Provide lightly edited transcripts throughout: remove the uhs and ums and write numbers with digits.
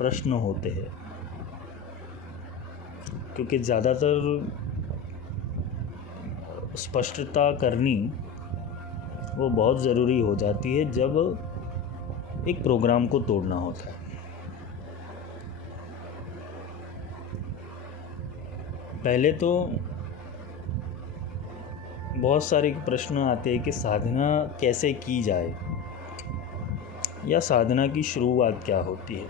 प्रश्न होते हैं, क्योंकि ज़्यादातर स्पष्टता करनी वो बहुत ज़रूरी हो जाती है जब एक प्रोग्राम को तोड़ना होता है। पहले तो बहुत सारे प्रश्न आते हैं कि साधना कैसे की जाए या साधना की शुरुआत क्या होती है।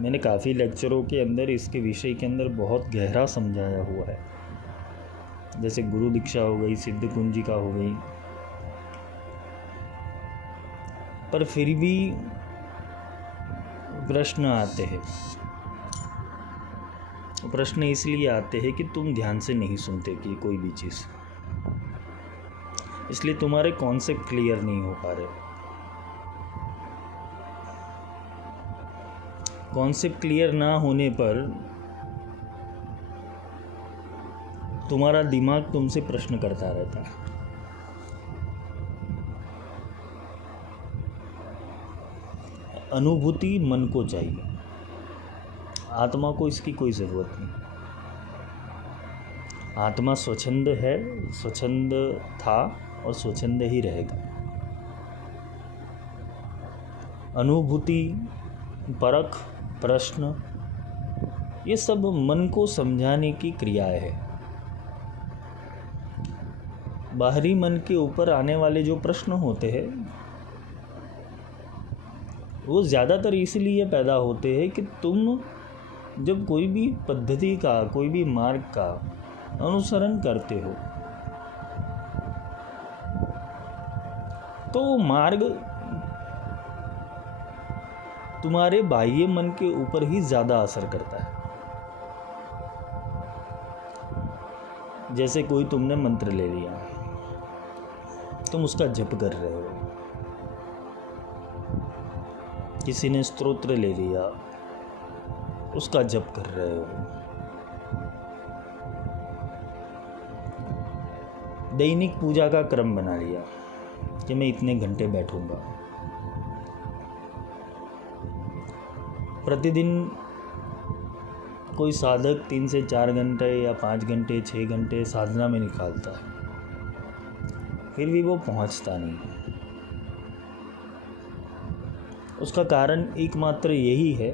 मैंने काफ़ी लेक्चरों के अंदर इसके विषय के अंदर बहुत गहरा समझाया हुआ है, जैसे गुरु दीक्षा हो गई, सिद्ध कुंजिका हो गई, पर फिर भी प्रश्न आते हैं। प्रश्न इसलिए आते हैं कि तुम ध्यान से नहीं सुनते कि कोई भी चीज़, इसलिए तुम्हारे कॉन्सेप्ट क्लियर नहीं हो पा रहे। कॉन्सेप्ट क्लियर ना होने पर तुम्हारा दिमाग तुमसे प्रश्न करता रहता है। अनुभूति मन को चाहिए, आत्मा को इसकी कोई ज़रूरत नहीं। आत्मा स्वच्छंद है, स्वच्छंद था और स्वच्छंद ही रहेगा। अनुभूति, परख, प्रश्न, ये सब मन को समझाने की क्रियाएं है। बाहरी मन के ऊपर आने वाले जो प्रश्न होते हैं वो ज़्यादातर इसलिए पैदा होते हैं कि तुम जब कोई भी पद्धति का, कोई भी मार्ग का अनुसरण करते हो तो वो मार्ग तुम्हारे बाह्य मन के ऊपर ही ज़्यादा असर करता है। जैसे कोई तुमने मंत्र ले लिया, तुम उसका जप कर रहे हो, किसी ने स्तोत्र ले लिया, उसका जप कर रहे हो, दैनिक पूजा का क्रम बना लिया कि मैं इतने घंटे बैठूंगा, प्रतिदिन कोई साधक 3 से 4 घंटे या 5 घंटे 6 घंटे साधना में निकालता है, फिर भी वो पहुंचता नहीं। उसका कारण एकमात्र यही है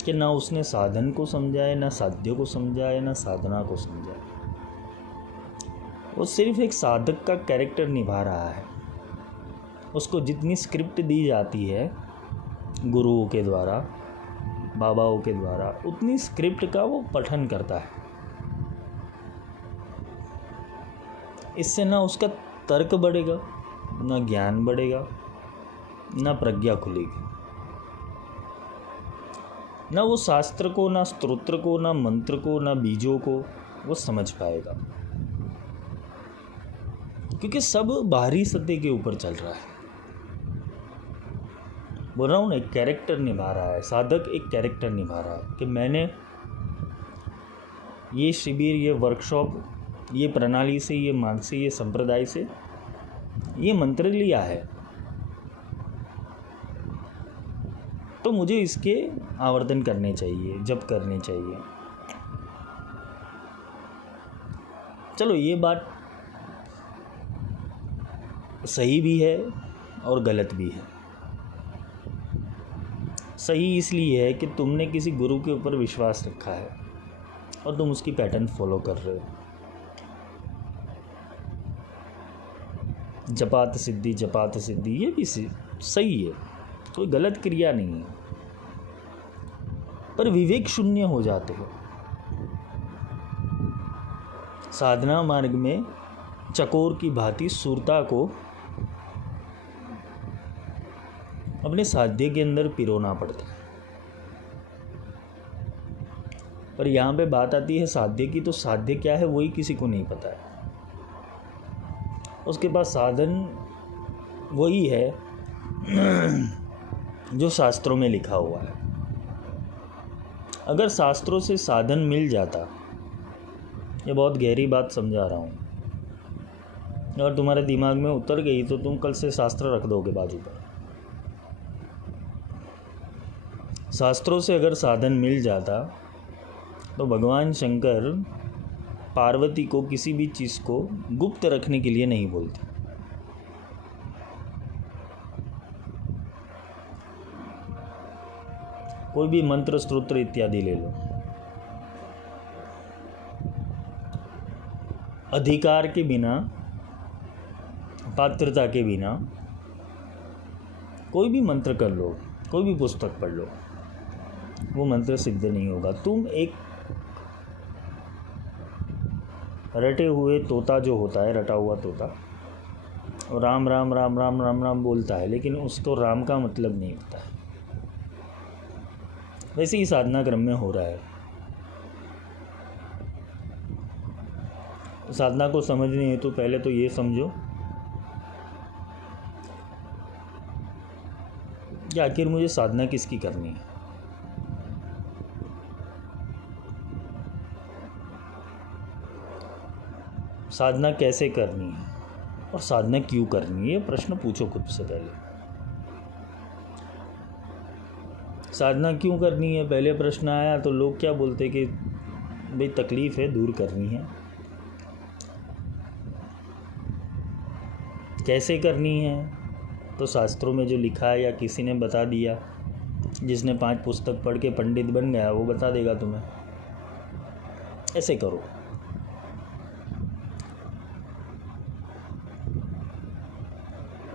कि ना उसने साधन को समझा है, ना साध्य को समझा है, ना साधना को समझा है। वो सिर्फ एक साधक का कैरेक्टर निभा रहा है। उसको जितनी स्क्रिप्ट दी जाती है गुरुओं के द्वारा, बाबाओं के द्वारा, उतनी स्क्रिप्ट का वो पठन करता है। इससे ना उसका तर्क बढ़ेगा, ना ज्ञान बढ़ेगा, ना प्रज्ञा खुलेगी, ना वो शास्त्र को, ना स्तोत्र को, ना मंत्र को, ना बीजों को वो समझ पाएगा, क्योंकि सब बाहरी सत्य के ऊपर चल रहा है। बोल रहा हूँ ना, एक कैरेक्टर निभा रहा है, साधक एक कैरेक्टर निभा रहा है कि मैंने ये शिविर, ये वर्कशॉप, ये प्रणाली से, ये मार्ग से, ये संप्रदाय से ये मंत्र लिया है, तो मुझे इसके आवर्तन करने चाहिए, जप करने चाहिए। चलो, ये बात सही भी है और गलत भी है। सही इसलिए है कि तुमने किसी गुरु के ऊपर विश्वास रखा है और तुम उसकी पैटर्न फॉलो कर रहे हो। जपात सिद्धि, जपात सिद्धि, ये भी सही है, कोई गलत क्रिया नहीं है, पर विवेक शून्य हो जाते हो। साधना मार्ग में चकोर की भांति सुरता को अपने साध्य के अंदर पिरोना पड़ता है। पर यहाँ पे बात आती है साध्य की, तो साध्य क्या है वही किसी को नहीं पता है। उसके पास साधन वही है जो शास्त्रों में लिखा हुआ है। अगर शास्त्रों से साधन मिल जाता, ये बहुत गहरी बात समझा रहा हूँ, अगर तुम्हारे दिमाग में उतर गई तो तुम कल से शास्त्र रख दोगे बाजू पर। शास्त्रों से अगर साधन मिल जाता तो भगवान शंकर पार्वती को किसी भी चीज़ को गुप्त रखने के लिए नहीं बोलते। कोई भी मंत्र स्तोत्र इत्यादि ले लो, अधिकार के बिना, पात्रता के बिना कोई भी मंत्र कर लो, कोई भी पुस्तक पढ़ लो, वो मंत्र सिद्ध नहीं होगा। तुम एक रटे हुए तोता जो होता है, रटा हुआ तोता, राम राम राम राम राम राम बोलता है, लेकिन उसको राम का मतलब नहीं होता है। वैसे ही साधना क्रम में हो रहा है। साधना को समझनी है तो पहले तो ये समझो कि आखिर मुझे साधना किसकी करनी है। साधना कैसे करनी है और साधना क्यों करनी है, ये प्रश्न पूछो खुद से पहले। साधना क्यों करनी है पहले प्रश्न आया तो लोग क्या बोलते कि भाई तकलीफ है, दूर करनी है। कैसे करनी है तो शास्त्रों में जो लिखा है या किसी ने बता दिया, जिसने 5 पुस्तक पढ़ के पंडित बन गया वो बता देगा तुम्हें, ऐसे करो।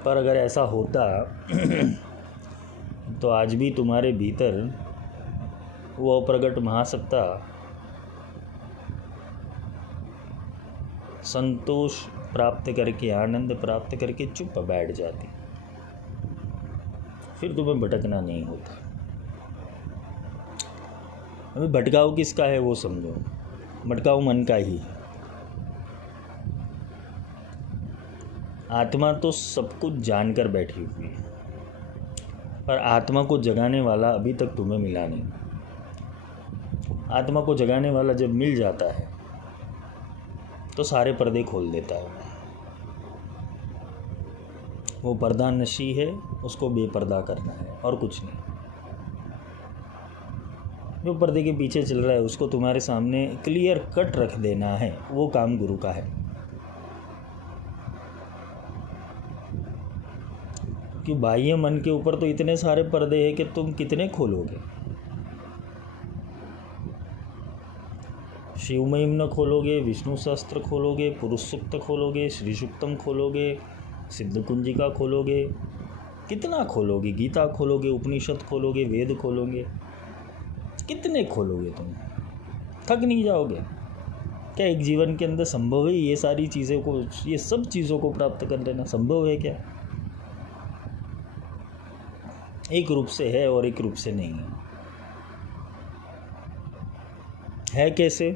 पर अगर ऐसा होता तो आज भी तुम्हारे भीतर वो अप्रगट महासत्ता संतोष प्राप्त करके, आनंद प्राप्त करके चुप बैठ जाती, फिर तुम्हें भटकना नहीं होता। अभी भटकाव किसका है वो समझो, भटकाव मन का ही है। आत्मा तो सब कुछ जानकर बैठी हुई है, पर आत्मा को जगाने वाला अभी तक तुम्हें मिला नहीं। आत्मा को जगाने वाला जब मिल जाता है तो सारे पर्दे खोल देता है। वो पर्दा नशी है, उसको बेपर्दा करना है और कुछ नहीं। जो पर्दे के पीछे चल रहा है उसको तुम्हारे सामने क्लियर कट रख देना है, वो काम गुरु का है। कि बाह्य मन के ऊपर तो इतने सारे पर्दे हैं कि तुम कितने खोलोगे। शिव महिमा खोलोगे, विष्णु सहस्त्र खोलोगे, पुरुष सूक्त खोलोगे, श्री सूक्तम खोलोगे, सिद्ध कुंजिका खोलोगे, कितना खोलोगे, गीता खोलोगे, उपनिषद खोलोगे, वेद खोलोगे, कितने खोलोगे तुम, थक नहीं जाओगे क्या? एक जीवन के अंदर संभव है ये सारी चीज़ों को, ये सब चीज़ों को प्राप्त कर लेना संभव है क्या? एक रूप से है और एक रूप से नहीं है कैसे?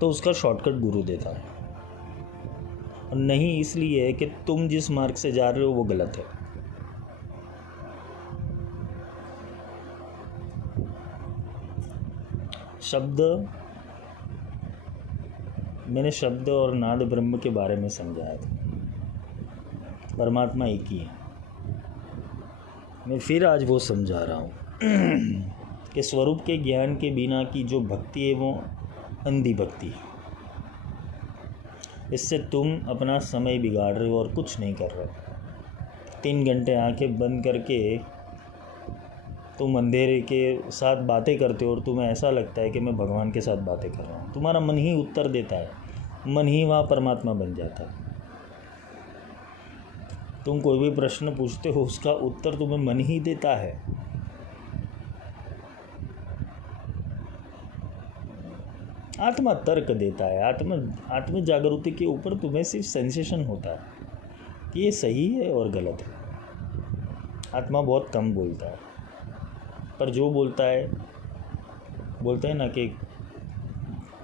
तो उसका शॉर्टकट गुरु देता है, और नहीं इसलिए कि तुम जिस मार्ग से जा रहे हो वो गलत है। शब्द, मैंने शब्द और नाद ब्रह्म के बारे में समझाया था। परमात्मा एक ही है। मैं फिर आज वो समझा रहा हूँ कि स्वरूप के ज्ञान के बिना की जो भक्ति है वो अंधी भक्ति है। इससे तुम अपना समय बिगाड़ रहे हो और कुछ नहीं कर रहे हो। 3 घंटे आंखें बंद करके तुम अंधेरे के साथ बातें करते हो और तुम्हें ऐसा लगता है कि मैं भगवान के साथ बातें कर रहा हूँ। तुम्हारा मन ही उत्तर देता है, मन ही वहाँ परमात्मा बन जाता है। तुम कोई भी प्रश्न पूछते हो उसका उत्तर तुम्हें मन ही देता है। आत्मा तर्क देता है। आत्म जागृति के ऊपर तुम्हें सिर्फ सेंसेशन होता है कि ये सही है और गलत है। आत्मा बहुत कम बोलता है, पर जो बोलता है, बोलते हैं ना कि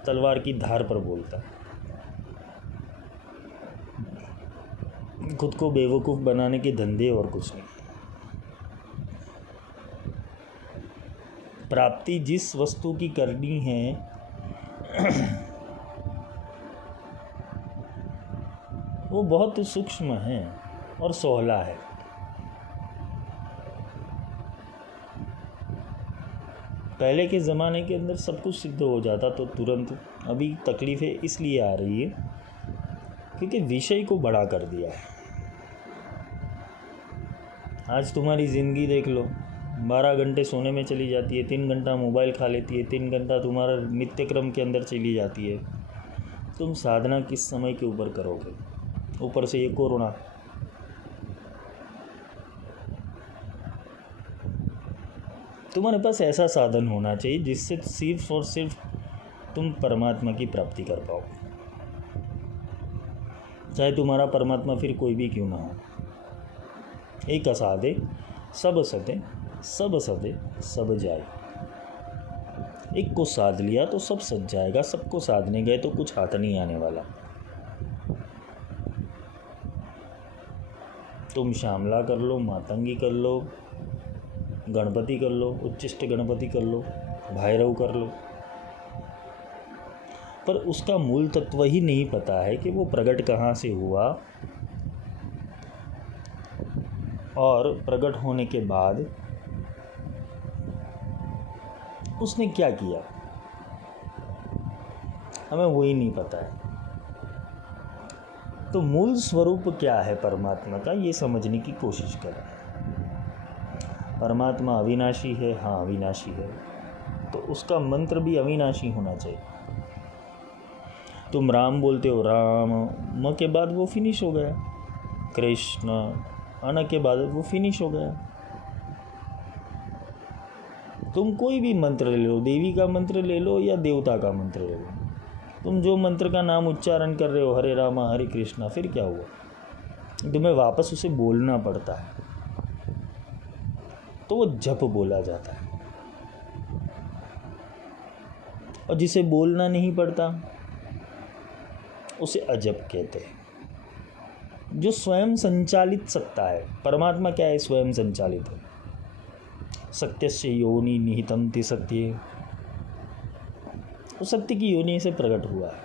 तलवार की धार पर बोलता है। खुद को बेवकूफ़ बनाने के धंधे और कुछ नहीं। प्राप्ति जिस वस्तु की करनी है वो बहुत सूक्ष्म है और सोहला है। पहले के ज़माने के अंदर सब कुछ सिद्ध हो जाता तो तुरंत। अभी तकलीफ़ें इसलिए आ रही है क्योंकि विषय को बड़ा कर दिया है। आज तुम्हारी ज़िंदगी देख लो, 12 घंटे सोने में चली जाती है, 3 घंटा मोबाइल खा लेती है, 3 घंटा तुम्हारा नित्यक्रम के अंदर चली जाती है। तुम साधना किस समय के ऊपर करोगे? ऊपर से ये कोरोना। तुम्हारे पास ऐसा साधन होना चाहिए जिससे सिर्फ और सिर्फ तुम परमात्मा की प्राप्ति कर पाओ, चाहे तुम्हारा परमात्मा फिर कोई भी क्यों ना हो। एक असाधे सब सदे, सब सदे सब जाए। एक को साध लिया तो सब सज जाएगा, सबको साधने गए तो कुछ हाथ नहीं आने वाला। तुम श्यामला कर लो, मातंगी कर लो, गणपति कर लो, उच्चिष्ट गणपति कर लो, भैरव कर लो, पर उसका मूल तत्व ही नहीं पता है कि वो प्रकट कहाँ से हुआ और प्रकट होने के बाद उसने क्या किया, हमें वही नहीं पता है। तो मूल स्वरूप क्या है परमात्मा का, ये समझने की कोशिश करें। परमात्मा अविनाशी है, हाँ अविनाशी है, तो उसका मंत्र भी अविनाशी होना चाहिए। तुम राम बोलते हो, राम म के बाद वो फिनिश हो गया, कृष्ण अन के बाद वो फिनिश हो गया। तुम कोई भी मंत्र ले लो, देवी का मंत्र ले लो या देवता का मंत्र ले लो, तुम जो मंत्र का नाम उच्चारण कर रहे हो, हरे रामा हरे कृष्णा, फिर क्या हुआ? तुम्हें वापस उसे बोलना पड़ता है, तो वो जप बोला जाता है। और जिसे बोलना नहीं पड़ता उसे अजप कहते हैं, जो स्वयं संचालित सत्ता है। परमात्मा क्या है? स्वयं संचालित है। सत्यस्य योनि निहितम ते सत्ये, वो सत्य की योनि से प्रकट हुआ है।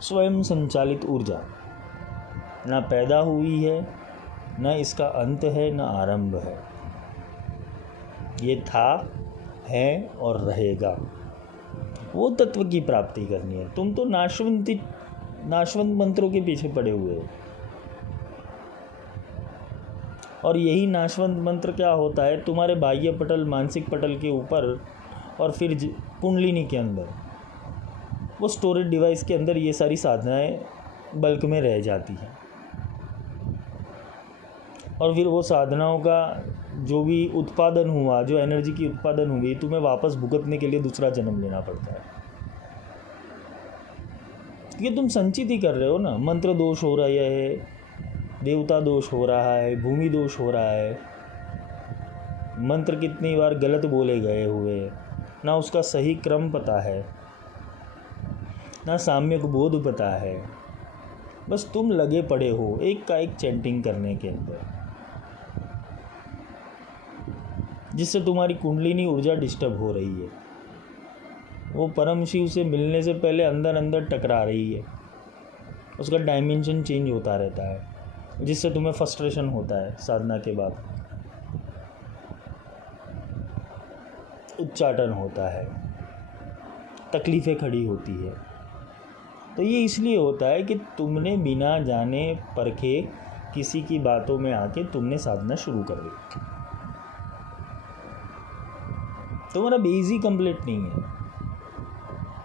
स्वयं संचालित ऊर्जा ना पैदा हुई है, न इसका अंत है, न आरंभ है। ये था, है और रहेगा। वो तत्व की प्राप्ति करनी है। तुम तो नाशवंत मंत्रों के पीछे पड़े हुए हो। और यही नाशवंत मंत्र क्या होता है? तुम्हारे बाह्य पटल, मानसिक पटल के ऊपर और फिर कुंडलिनी के अंदर, वो स्टोरेज डिवाइस के अंदर ये सारी साधनाएं बल्क में रह जाती हैं। और फिर वो साधनाओं का जो भी उत्पादन हुआ, जो एनर्जी की उत्पादन हुई, तुम्हें वापस भुगतने के लिए दूसरा जन्म लेना पड़ता है। ये तुम संचित ही कर रहे हो ना। मंत्र दोष हो रहा है, देवता दोष हो रहा है, भूमि दोष हो रहा है, मंत्र कितनी बार गलत बोले गए हुए, ना उसका सही क्रम पता है, ना साम्यक बोध पता है। बस तुम लगे पड़े हो एक का एक चैंटिंग करने के अंदर, जिससे तुम्हारी कुंडलिनी ऊर्जा डिस्टर्ब हो रही है। वो परम शिव से मिलने से पहले अंदर अंदर टकरा रही है, उसका डायमेंशन चेंज होता रहता है, जिससे तुम्हें फ्रस्ट्रेशन होता है। साधना के बाद उच्चाटन होता है, तकलीफ़ें खड़ी होती है। तो ये इसलिए होता है कि तुमने बिना जाने परखे किसी की बातों में आके तुमने साधना शुरू कर दी। तुम्हारा बेसिक कंप्लीट नहीं है,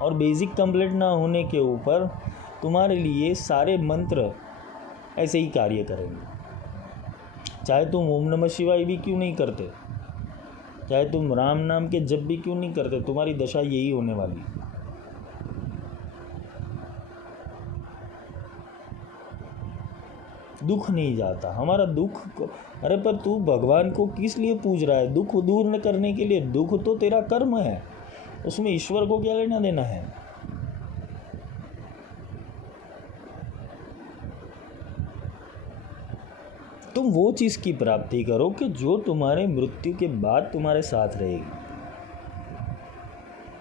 और बेसिक कंप्लीट ना होने के ऊपर तुम्हारे लिए सारे मंत्र ऐसे ही कार्य करेंगे। चाहे तुम ओम नमः शिवाय भी क्यों नहीं करते, चाहे तुम राम नाम के जप भी क्यों नहीं करते, तुम्हारी दशा यही होने वाली। दुख नहीं जाता हमारा दुख। अरे पर तू भगवान को किस लिए पूज रहा है? दुख दूर न करने के लिए। दुख तो तेरा कर्म है, उसमें ईश्वर को क्या लेना देना है? तुम वो चीज़ की प्राप्ति करो कि जो तुम्हारे मृत्यु के बाद तुम्हारे साथ रहेगी।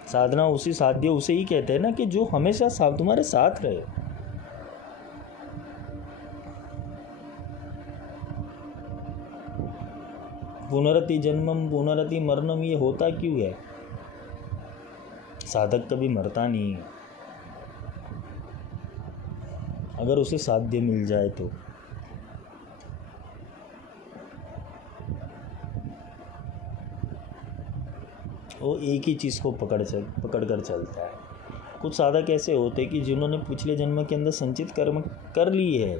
साधना उसी साध्य उसे ही कहते हैं ना, कि जो हमेशा तुम्हारे साथ रहे। पुनरति जन्मम पुनरति मरणम ये होता क्यों है? साधक कभी मरता नहीं है अगर उसे साध्य मिल जाए तो। वो एक ही चीज़ को पकड़ कर चलता है। कुछ साधक ऐसे होते हैं कि जिन्होंने पिछले जन्म के अंदर संचित कर्म कर ली है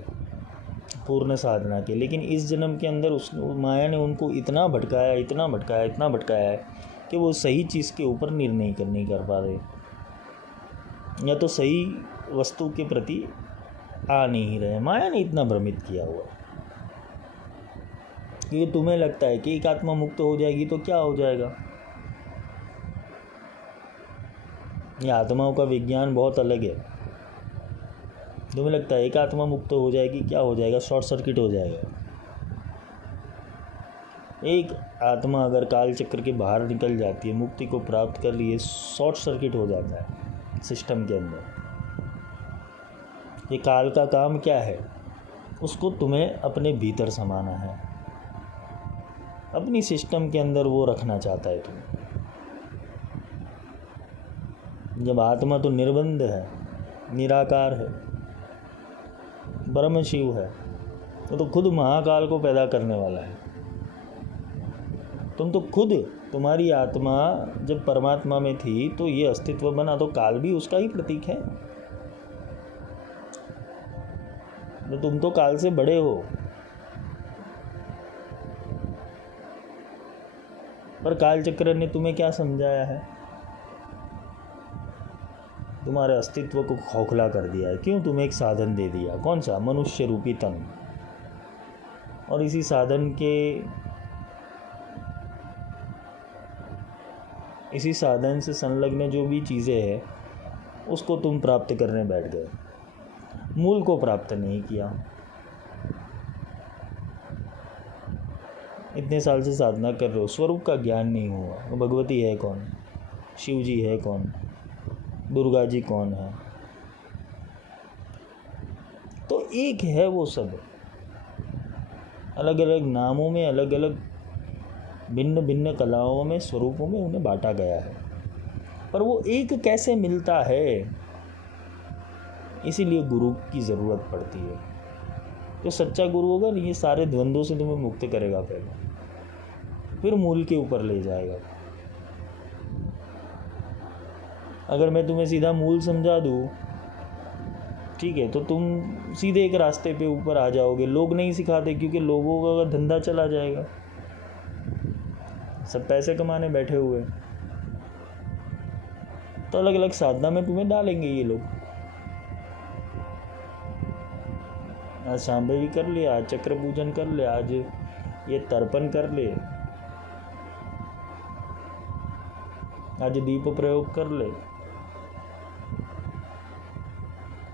पूर्ण साधना के, लेकिन इस जन्म के अंदर उस माया ने उनको इतना भटकाया है कि वो सही चीज़ के ऊपर निर्णय नहीं कर पा रहे, या तो सही वस्तु के प्रति आ नहीं रहे। माया ने इतना भ्रमित किया हुआ क्योंकि तुम्हें लगता है कि एक आत्मा मुक्त हो जाएगी तो क्या हो जाएगा। ये आत्माओं का विज्ञान बहुत अलग है। तुम्हें लगता है एक आत्मा मुक्त हो जाएगी, क्या हो जाएगा? शॉर्ट सर्किट हो जाएगा। एक आत्मा अगर काल चक्र के बाहर निकल जाती है, मुक्ति को प्राप्त कर लिए, शॉर्ट सर्किट हो जाता है सिस्टम के अंदर। ये काल का काम क्या है? उसको तुम्हें अपने भीतर समाना है, अपनी सिस्टम के अंदर वो रखना चाहता है तुम्हें। जब आत्मा तो निर्बंध है, निराकार है, ब्रह्म शिव है, तो खुद महाकाल को पैदा करने वाला है। तुम तो खुद, तुम्हारी आत्मा जब परमात्मा में थी तो ये अस्तित्व बना, तो काल भी उसका ही प्रतीक है। तो तुम तो काल से बड़े हो, पर काल चक्र ने तुम्हें क्या समझाया है? तुम्हारे अस्तित्व को खोखला कर दिया है। क्यों? तुम्हें एक साधन दे दिया। कौन सा? मनुष्य रूपी तन। और इसी साधन से संलग्न जो भी चीज़ें हैं उसको तुम प्राप्त करने बैठ गए, मूल को प्राप्त नहीं किया। इतने साल से साधना कर रहे हो, स्वरूप का ज्ञान नहीं हुआ। भगवती है कौन? शिव जी है कौन? दुर्गा जी कौन है? तो एक है वो सब, अलग अलग नामों में, अलग अलग भिन्न भिन्न कलाओं में, स्वरूपों में उन्हें बांटा गया है, पर वो एक कैसे मिलता है? इसीलिए गुरु की ज़रूरत पड़ती है। तो सच्चा गुरु होगा नहीं, ये सारे द्वंद्वों से तुम्हें मुक्त करेगा पहले, फिर मूल के ऊपर ले जाएगा। अगर मैं तुम्हें सीधा मूल समझा दूँ, ठीक है, तो तुम सीधे एक रास्ते पे ऊपर आ जाओगे। लोग नहीं सिखाते क्योंकि लोगों का धंधा चला जाएगा, सब पैसे कमाने बैठे हुए। तो अलग अलग साधना में तुम्हें डालेंगे ये लोग। आज शांभवी कर ले, आज चक्र पूजन कर ले, आज ये तर्पण कर ले, आज दीप प्रयोग कर ले।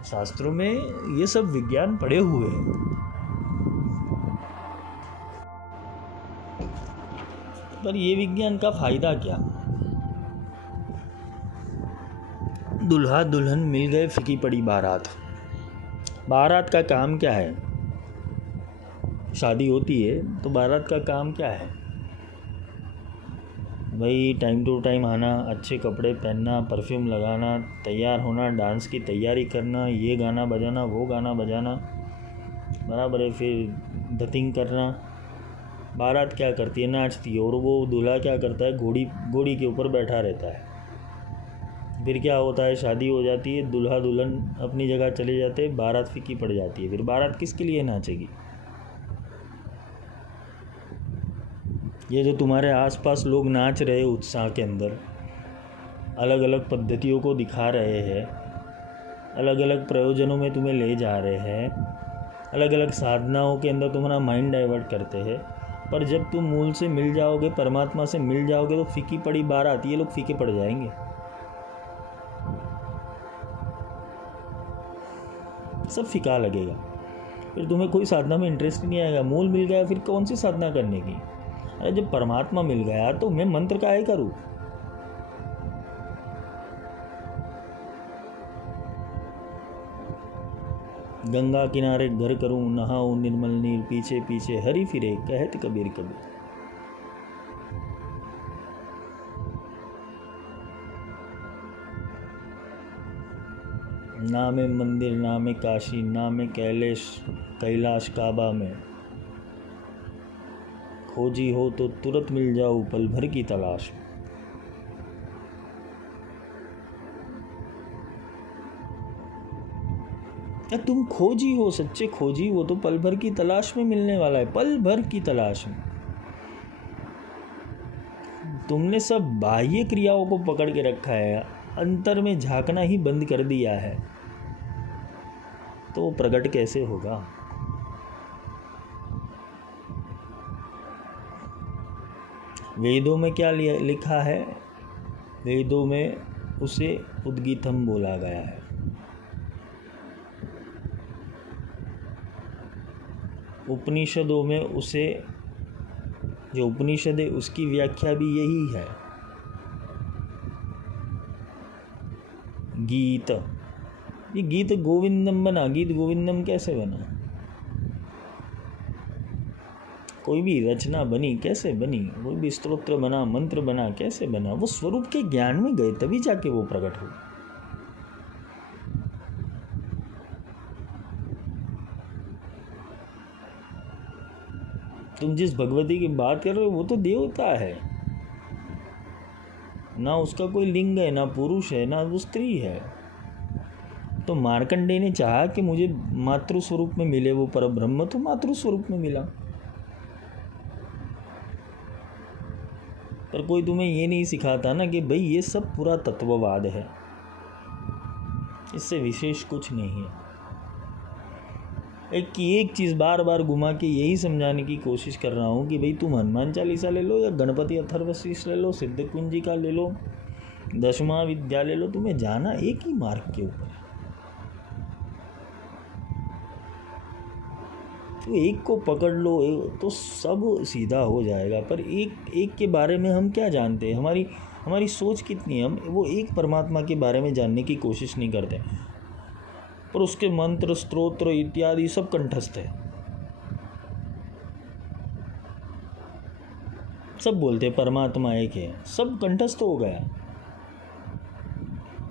शास्त्रों में ये सब विज्ञान पड़े हुए हैं, पर ये विज्ञान का फायदा क्या? दुल्हा दुल्हन मिल गए, फीकी पड़ी बारात। बारात का काम क्या है? शादी होती है तो बारात का काम क्या है भाई? टाइम टू टाइम आना, अच्छे कपड़े पहनना, परफ्यूम लगाना, तैयार होना, डांस की तैयारी करना, ये गाना बजाना, वो गाना बजाना, बराबर है। फिर धतिंग करना। बारात क्या करती है? नाचती है। और वो दूल्हा क्या करता है? घोड़ी के ऊपर बैठा रहता है। फिर क्या होता है? शादी हो जाती है, दूल्हा दुल्हन अपनी जगह चले जाते हैं, बारात फीकी पड़ जाती है। फिर बारात किसके लिए नाचेगी? ये जो तुम्हारे आसपास लोग नाच रहे उत्साह के अंदर, अलग अलग पद्धतियों को दिखा रहे हैं, अलग अलग प्रयोजनों में तुम्हें ले जा रहे हैं, अलग अलग साधनाओं के अंदर तुम्हारा माइंड डाइवर्ट करते हैं, पर जब तुम मूल से मिल जाओगे, परमात्मा से मिल जाओगे, तो फीकी पड़ी बारात, ये लोग फीके पड़ जाएंगे। सब फीका लगेगा, फिर तुम्हें कोई साधना में इंटरेस्ट नहीं आएगा। मूल मिल गया, फिर कौन सी साधना करने की? अरे जब परमात्मा मिल गया तो मैं मंत्र काहे करूं? गंगा किनारे घर करूं, नहाऊं निर्मल नीर, पीछे पीछे हरि फिरे, कहत कबीर कबीर। ना में मंदिर, ना में काशी, ना में कैलाश काबा में। खोजी हो तो तुरंत मिल जाओ पल भर की तलाश में। या तुम खोजी हो, सच्चे खोजी हो तो पल भर की तलाश में मिलने वाला है, पल भर की तलाश में। तुमने सब बाह्य क्रियाओं को पकड़ के रखा है, अंतर में झांकना ही बंद कर दिया है, तो प्रकट कैसे होगा? वेदों में क्या लिखा है? वेदों में उसे उद्गीतम बोला गया है। उपनिषदों में उसे, जो उपनिषद है उसकी व्याख्या भी यही है, गीत। ये गीत गोविंदम बना, गीत गोविंदम कैसे बना? कोई भी रचना बनी कैसे बनी? कोई भी स्तोत्र बना, मंत्र बना, कैसे बना? वो स्वरूप के ज्ञान में गए तभी जाके वो प्रकट हुआ। तुम जिस भगवती की बात कर रहे हो वो तो देवता है ना, उसका कोई लिंग है, ना पुरुष है, ना वो स्त्री है। तो मार्कंडेय ने चाहा कि मुझे मातृ स्वरूप में मिले वो परब्रह्म, तो मातृ स्वरूप में मिला। पर कोई तुम्हें ये नहीं सिखाता ना कि भाई ये सब पूरा तत्ववाद है, इससे विशेष कुछ नहीं है। एक चीज़ बार बार घुमा के यही समझाने की कोशिश कर रहा हूँ कि भाई तुम हनुमान चालीसा ले लो या गणपति अथर्वशीष ले लो, सिद्ध कुंजिका ले लो, दशमा विद्या ले लो, तुम्हें जाना एक ही मार्ग के ऊपर है। तो एक को पकड़ लो तो सब सीधा हो जाएगा। पर एक के बारे में हम क्या जानते हैं? हमारी सोच कितनी है? हम वो एक परमात्मा के बारे में जानने की कोशिश नहीं करते, पर उसके मंत्र, स्तोत्र इत्यादि सब कंठस्थ है। सब बोलते हैं परमात्मा एक है, सब कंठस्थ हो गया।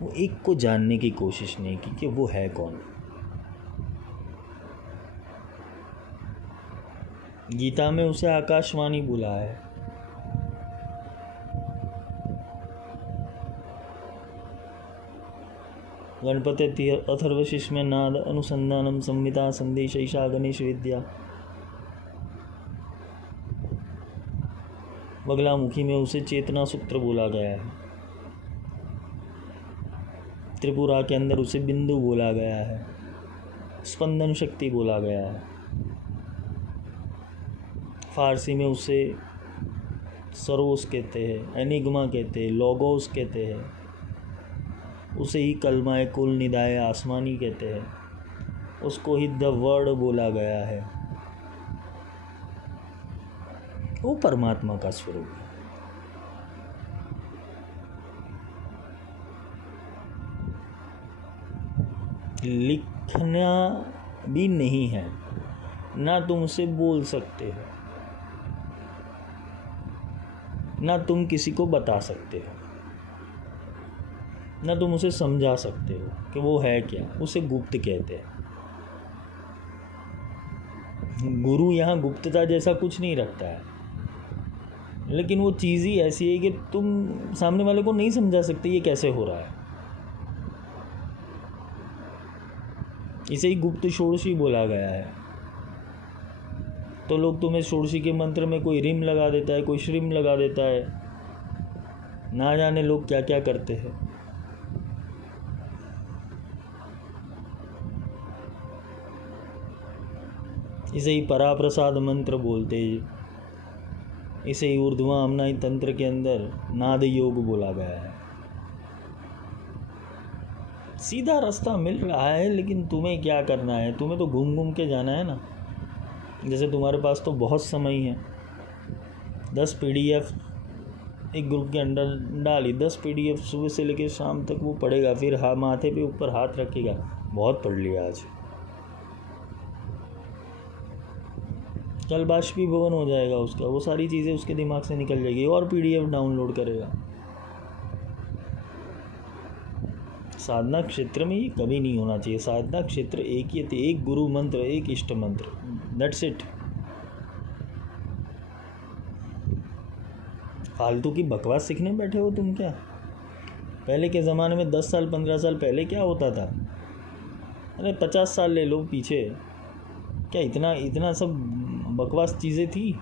वो एक को जानने की कोशिश नहीं की कि वो है कौन। गीता में उसे आकाशवाणी बोला है। गणपति अथर्वशीष में नाद अनुसंधानम संहिता संदेश ईशा गणेश विद्या। बगलामुखी में उसे चेतना सूत्र बोला गया है। त्रिपुरा के अंदर उसे बिंदु बोला गया है, स्पंदन शक्ति बोला गया है। फारसी में उसे सरोस कहते हैं, एनिग्मा कहते हैं, लोगोस कहते हैं। उसे ही कलमाए कुल निदाय आसमानी कहते हैं। उसको ही द वर्ड बोला गया है। वो परमात्मा का स्वरूप है। लिखना भी नहीं है, ना तुम उसे बोल सकते हो, ना तुम किसी को बता सकते हो, ना तुम उसे समझा सकते हो कि वो है क्या। उसे गुप्त कहते हैं। गुरु यहाँ गुप्तता जैसा कुछ नहीं रखता है, लेकिन वो चीज़ ही ऐसी है कि तुम सामने वाले को नहीं समझा सकते ये कैसे हो रहा है। इसे ही गुप्त षोडशी बोला गया है। तो लोग तुम्हें षोडशी के मंत्र में कोई रिम लगा देता है, कोई श्रीम लगा देता है, ना जाने लोग क्या क्या करते हैं। इसे ही पराप्रसाद मंत्र बोलते हैं। इसे ही ऊर्ध्वामनाई तंत्र के अंदर नाद योग बोला गया है। सीधा रास्ता मिल रहा है, लेकिन तुम्हें क्या करना है? तुम्हें तो घूम घूम के जाना है ना। जैसे तुम्हारे पास तो बहुत समय है, 10 PDF एक ग्रुप के अंदर डाली, 10 PDF सुबह से लेकर शाम तक वो पढ़ेगा, फिर माथे पे ऊपर हाथ रखेगा, बहुत पढ़ लिया आज, कल बाष्पीभवन हो जाएगा उसका, वो सारी चीज़ें उसके दिमाग से निकल जाएगी और PDF डाउनलोड करेगा। साधना क्षेत्र में ये कभी नहीं होना चाहिए। साधना क्षेत्र एक ही है, एक गुरु मंत्र, एक इष्ट मंत्र, दैट्स इट। फालतू की बकवास सीखने बैठे हो तुम क्या? पहले के ज़माने में 10 साल 15 साल पहले क्या होता था? अरे 50 साल ले लो पीछे, क्या इतना सब बकवास चीज़ें थी?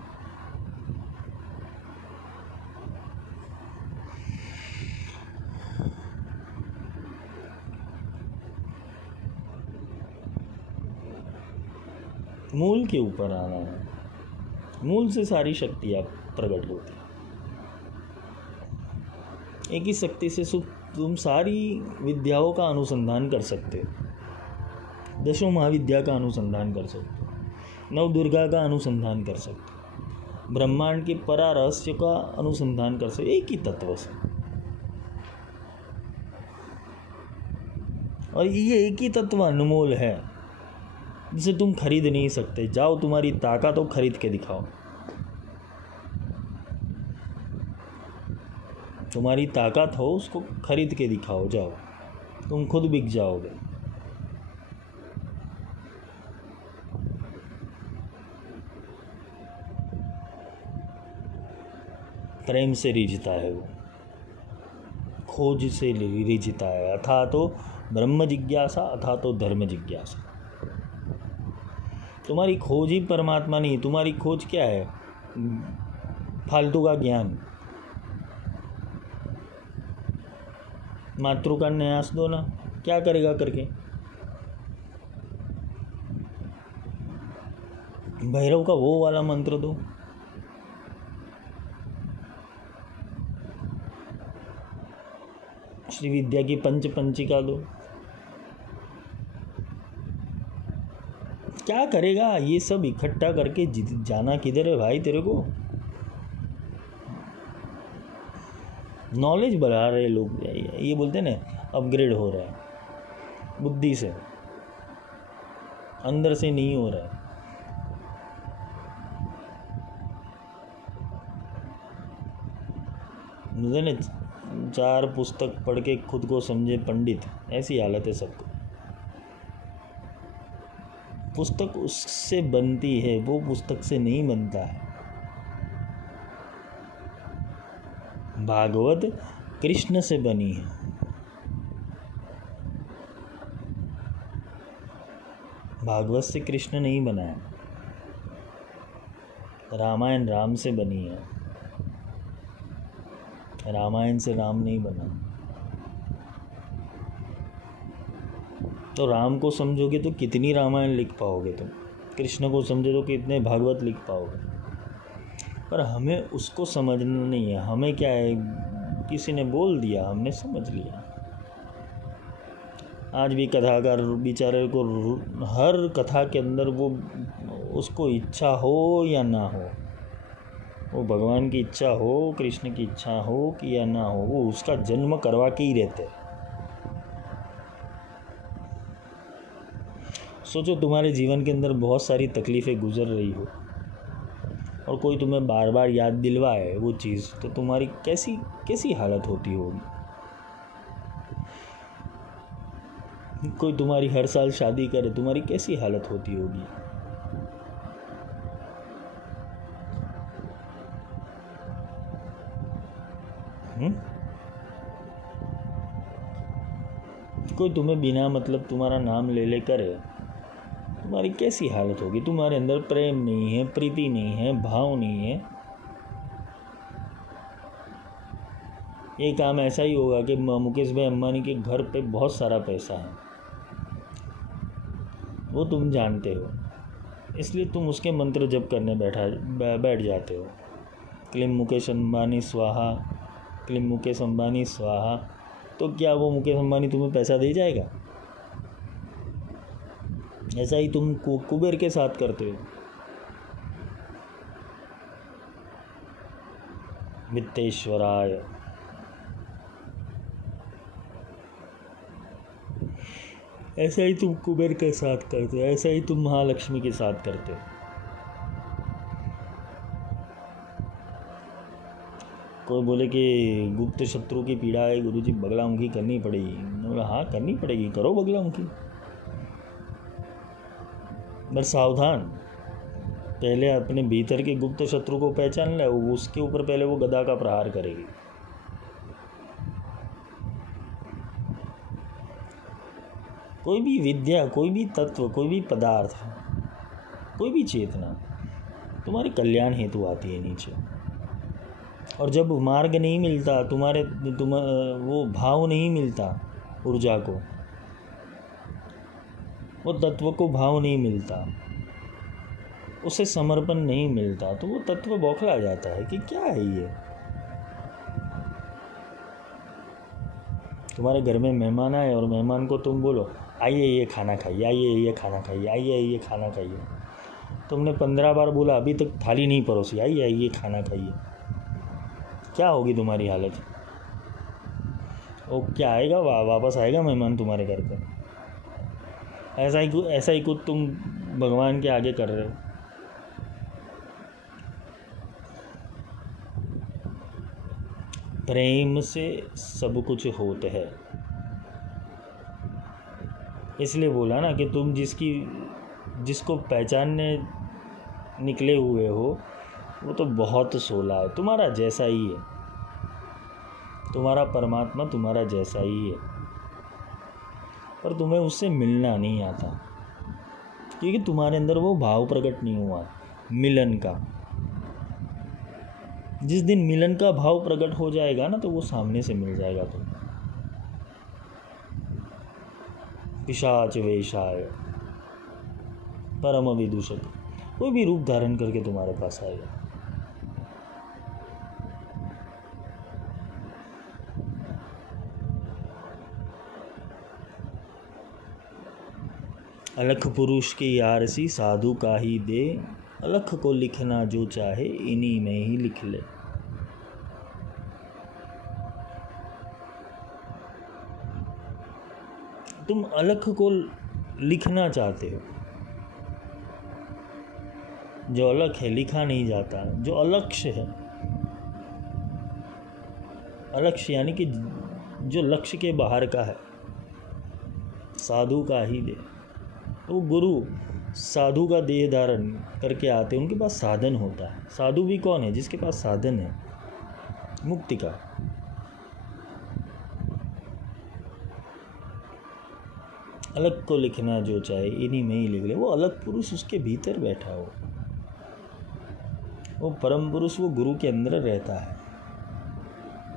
मूल के ऊपर आना है, मूल से सारी शक्तियाँ प्रकट होती है। एक ही शक्ति से तुम सारी विद्याओं का अनुसंधान कर सकते हो। दशों महाविद्या का अनुसंधान कर सकते हो, नव दुर्गा का अनुसंधान कर सकते हो, ब्रह्मांड के परा रहस्य का अनुसंधान कर सकते हो, एक ही तत्व से। और ये एक ही तत्व अनमोल है जिसे तुम खरीद नहीं सकते। जाओ तुम्हारी ताकत हो, खरीद के दिखाओ। तुम्हारी ताकत हो, उसको खरीद के दिखाओ, जाओ, तुम खुद बिक जाओगे। प्रेम से रिझता है वो, खोज से रिझता है। अथा तो ब्रह्म जिज्ञासा, अथा तो धर्म जिज्ञासा। तुम्हारी खोज ही परमात्मा नहीं, तुम्हारी खोज क्या है? फालतू का ज्ञान। मातृ का न्यास दो ना, क्या करेगा करके? भैरव का वो वाला मंत्र दो, श्री विद्या की पंचिका दो, क्या करेगा? ये सब इकट्ठा करके जाना किधर है भाई तेरे को? नॉलेज बढ़ा रहे लोग, ये बोलते हैं ना अपग्रेड हो रहा है, बुद्धि से, अंदर से नहीं हो रहा है। मुझे ना 4 पुस्तक पढ़ के खुद को समझे पंडित, ऐसी हालत है सबको। पुस्तक उससे बनती है, वो पुस्तक से नहीं बनता है। भागवत कृष्ण से बनी है, भागवत से कृष्ण नहीं बना है। रामायण राम से बनी है, रामायण से राम नहीं बना। तो राम को समझोगे तो कितनी रामायण लिख पाओगे तुम, कृष्ण को समझो तो कितने भागवत लिख पाओगे। पर हमें उसको समझना नहीं है। हमें क्या है, किसी ने बोल दिया, हमने समझ लिया। आज भी कथाकार बेचारे को हर कथा के अंदर वो, उसको इच्छा हो या ना हो, वो भगवान की इच्छा हो, कृष्ण की इच्छा हो कि या ना हो, वो उसका जन्म करवा के ही रहते हैं। सोचो तुम्हारे जीवन के अंदर बहुत सारी तकलीफ़ें गुजर रही हो और कोई तुम्हें बार बार याद दिलवाए वो चीज़, तो तुम्हारी कैसी हालत होती होगी। कोई तुम्हारी हर साल शादी करे, तुम्हारी कैसी हालत होती होगी। कोई तुम्हें बिना मतलब तुम्हारा नाम ले करे, तुम्हारी कैसी हालत होगी। तुम्हारे अंदर प्रेम नहीं है, प्रीति नहीं है, भाव नहीं है। ये काम ऐसा ही होगा कि मुकेश भाई अंबानी के घर पे बहुत सारा पैसा है, वो तुम जानते हो, इसलिए तुम उसके मंत्र जप करने बैठ जाते हो। क्लीम मुकेश अंबानी स्वाहा, क्लीम मुकेश अंबानी स्वाहा। तो क्या वो मुकेश अंबानी तुम्हें पैसा दे जाएगा? ऐसा ही तुम कुबेर के साथ करते हो। वित्तेश्वराय, ऐसा ही तुम कुबेर के साथ करते हो, ऐसा ही तुम महालक्ष्मी के साथ करते हो। कोई बोले कि गुप्त शत्रु की पीड़ा है गुरुजी, बगलामुखी करनी पड़ेगी। मैंने बोला हाँ करनी पड़ेगी, करो बगलामुखी, पर सावधान, पहले अपने भीतर के गुप्त शत्रु को पहचान ले, उसके ऊपर पहले वो गदा का प्रहार करेगी। कोई भी विद्या, कोई भी तत्व, कोई भी पदार्थ, कोई भी चेतना तुम्हारे कल्याण हेतु आती है नीचे। और जब मार्ग नहीं मिलता वो भाव नहीं मिलता, ऊर्जा को, वो तत्व को भाव नहीं मिलता, उसे समर्पण नहीं मिलता, तो वो तत्व बौखला जाता है कि क्या है ये। तुम्हारे घर में मेहमान आए और मेहमान को तुम बोलो आइए ये खाना खाइए, आइए ये खाना खाइए, आइए ये खाना खाइए, तुमने 15 बार बोला अभी तक थाली नहीं परोसी, आइए ये खाना खाइए, क्या होगी तुम्हारी हालत? वो क्या आएगा, वापस आएगा मेहमान तुम्हारे घर पे? ऐसा ही कुछ तुम भगवान के आगे कर रहे हो। प्रेम से सब कुछ होता है, इसलिए बोला ना कि तुम जिसको पहचानने निकले हुए हो वो तो बहुत सोला है, तुम्हारा जैसा ही है, तुम्हारा परमात्मा तुम्हारा जैसा ही है, पर तुम्हें उससे मिलना नहीं आता, क्योंकि तुम्हारे अंदर वो भाव प्रकट नहीं हुआ मिलन का। जिस दिन मिलन का भाव प्रकट हो जाएगा ना, तो वो सामने से मिल जाएगा तुम्हें। पिशाच वेशाय परम विदूषक, कोई भी रूप धारण करके तुम्हारे पास आएगा। अलख पुरुष की आरसी साधु का ही दे, अलख को लिखना जो चाहे इन्हीं में ही लिख ले। तुम अलख को लिखना चाहते हो, जो अलख है लिखा नहीं जाता, जो अलक्ष्य है, अलक्ष्य यानी कि जो लक्ष्य के बाहर का है, साधु का ही दे। वो गुरु साधु का देह धारण करके आते हैं, उनके पास साधन होता है। साधु भी कौन है? जिसके पास साधन है मुक्ति का। अलग को लिखना जो चाहे इन्हीं में ही लिख ले। वो अलग पुरुष उसके भीतर बैठा हो, वो परम पुरुष वो गुरु के अंदर रहता है,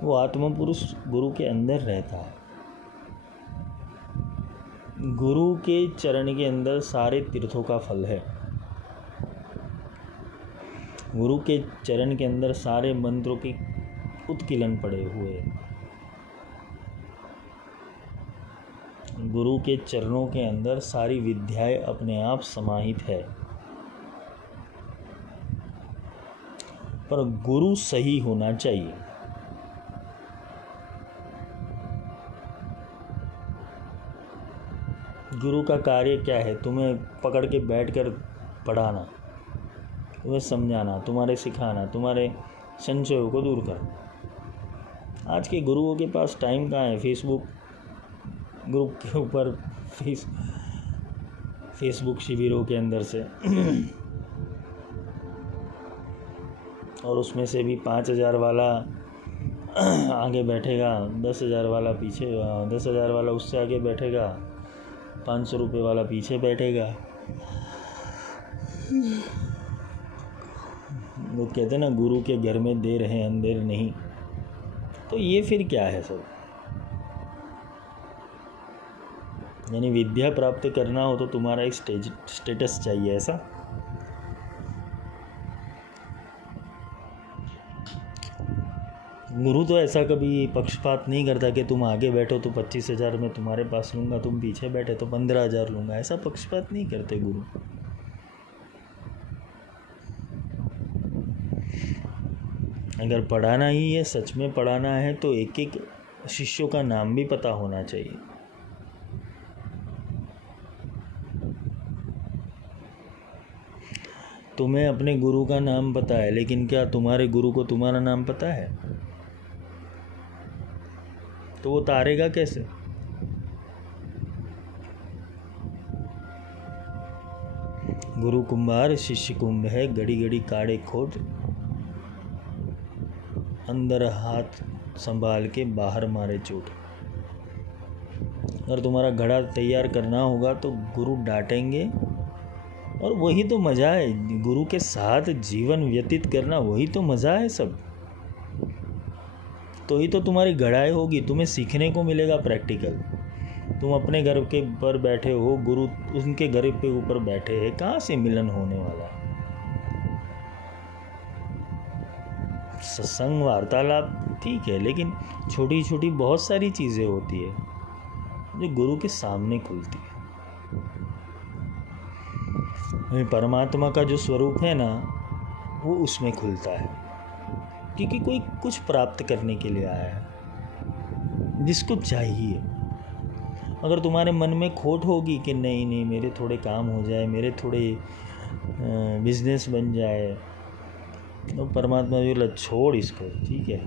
वो आत्म पुरुष गुरु के अंदर रहता है। गुरु के चरण के अंदर सारे तीर्थों का फल है, गुरु के चरण के अंदर सारे मंत्रों की उत्कीलन पड़े हुए हैं। गुरु के चरणों के अंदर सारी विद्याएं अपने आप समाहित है, पर गुरु सही होना चाहिए। गुरु का कार्य क्या है? तुम्हें पकड़ के बैठकर पढ़ाना, तुम्हें समझाना, तुम्हारे सिखाना, तुम्हारे संशयों को दूर करना। आज के गुरुओं के पास टाइम कहाँ है? फेसबुक ग्रुप के ऊपर फेसबुक शिविरों के अंदर से और उसमें से भी 5,000 वाला आगे बैठेगा, 10,000 वाला पीछे, 10,000 वाला उससे आगे बैठेगा, 500 रुपये वाला पीछे बैठेगा। वो कहते ना गुरु के घर में देर है अंधेर नहीं। तो ये फिर क्या है सब? यानी विद्या प्राप्त करना हो तो तुम्हारा एक स्टेटस चाहिए, ऐसा? गुरु तो ऐसा कभी पक्षपात नहीं करता कि तुम आगे बैठो तो 25,000 में तुम्हारे पास लूँगा, तुम पीछे बैठे तो 15,000 लूँगा। ऐसा पक्षपात नहीं करते गुरु। अगर पढ़ाना ही है, सच में पढ़ाना है, तो एक एक शिष्यों का नाम भी पता होना चाहिए। तुम्हें अपने गुरु का नाम पता है, लेकिन क्या तुम्हारे गुरु को तुम्हारा नाम पता है? तो वो तारेगा कैसे? गुरु कुंभार शिष्य कुंभ है, घड़ी घड़ी काढ़े खोट, अंदर हाथ संभाल के बाहर मारे चोट। अगर तुम्हारा घड़ा तैयार करना होगा तो गुरु डांटेंगे, और वही तो मज़ा है। गुरु के साथ जीवन व्यतीत करना, वही तो मज़ा है सब। तो ही तो तुम्हारी घड़ाई होगी, तुम्हें सीखने को मिलेगा प्रैक्टिकल। तुम अपने घर के पर बैठे हो, गुरु उनके घर पे ऊपर बैठे हैं, कहाँ से मिलन होने वाला है? सत्संग वार्तालाप ठीक है, लेकिन छोटी छोटी बहुत सारी चीज़ें होती है जो गुरु के सामने खुलती है। परमात्मा का जो स्वरूप है ना, वो उसमें खुलता है, क्योंकि कोई कुछ प्राप्त करने के लिए आया है, जिसको चाहिए। अगर तुम्हारे मन में खोट होगी कि नहीं नहीं मेरे थोड़े काम हो जाए, मेरे थोड़े बिजनेस बन जाए, तो परमात्मा बोला छोड़ इसको, ठीक है,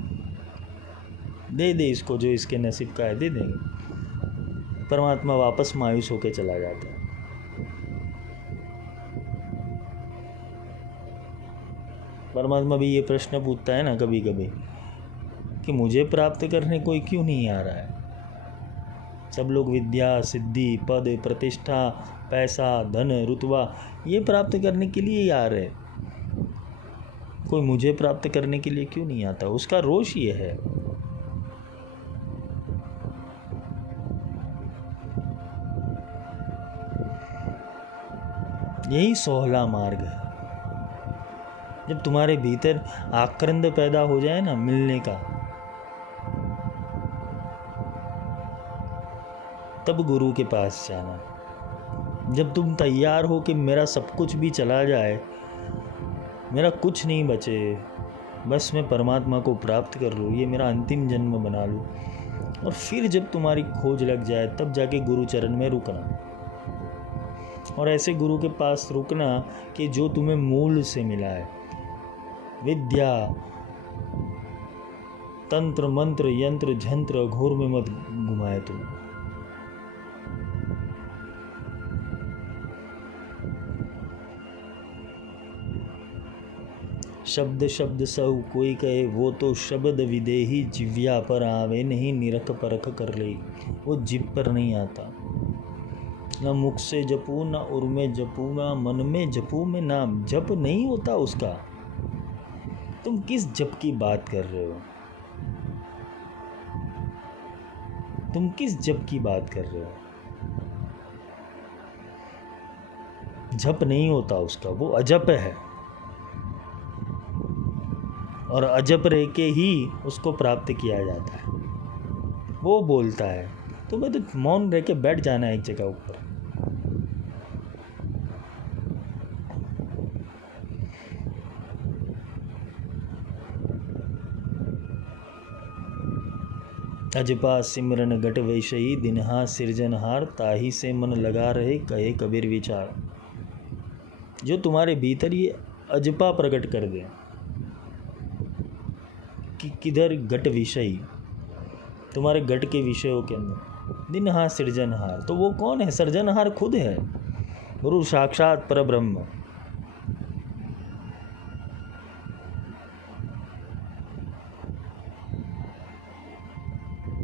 दे दे इसको, जो इसके नसीब का है दे देंगे। परमात्मा वापस मायूस होकर चला जाता है। परमात्मा भी ये प्रश्न पूछता है ना कभी कभी कि मुझे प्राप्त करने कोई क्यों नहीं आ रहा है? सब लोग विद्या सिद्धि पद प्रतिष्ठा पैसा धन रुतबा ये प्राप्त करने के लिए ही आ रहे, कोई मुझे प्राप्त करने के लिए क्यों नहीं आता? उसका रोष ये है। यही सोहला मार्ग है। जब तुम्हारे भीतर आक्रंद पैदा हो जाए ना मिलने का, तब गुरु के पास जाना। जब तुम तैयार हो कि मेरा सब कुछ भी चला जाए, मेरा कुछ नहीं बचे, बस मैं परमात्मा को प्राप्त कर लूँ, ये मेरा अंतिम जन्म बना लूँ, और फिर जब तुम्हारी खोज लग जाए तब जाके गुरु चरण में रुकना। और ऐसे गुरु के पास रुकना कि जो तुम्हें मूल से मिला है। विद्या तंत्र मंत्र यंत्र झंत्र घोर में मत घुमाए तुम। शब्द शब्द सहु कोई कहे, वो तो शब्द विदेही, जिव्या पर आवे नहीं, निरख परख कर ले, वो जिप पर नहीं आता। न मुख से जपू न उर में जपू, न मन में जपू में नाम, जप नहीं होता उसका। तुम किस जप की बात कर रहे हो? तुम किस जप की बात कर रहे हो? जप नहीं होता उसका, वो अजप है, और अजप रह के ही उसको प्राप्त किया जाता है। वो बोलता है, तुम्हें तो मौन रह के बैठ जाना है एक जगह ऊपर। अजपा सिमरन घट वैशई, दिनहा सिरजनहार, ताही से मन लगा रहे, कहे कबीर विचार। जो तुम्हारे भीतर ये अजपा प्रकट कर दे कि किधर घट विषयी, तुम्हारे घट के विषयों के अंदर, दिनहा सृजनहार, तो वो कौन है? सृजनहार खुद है, गुरु साक्षात परब्रह्म।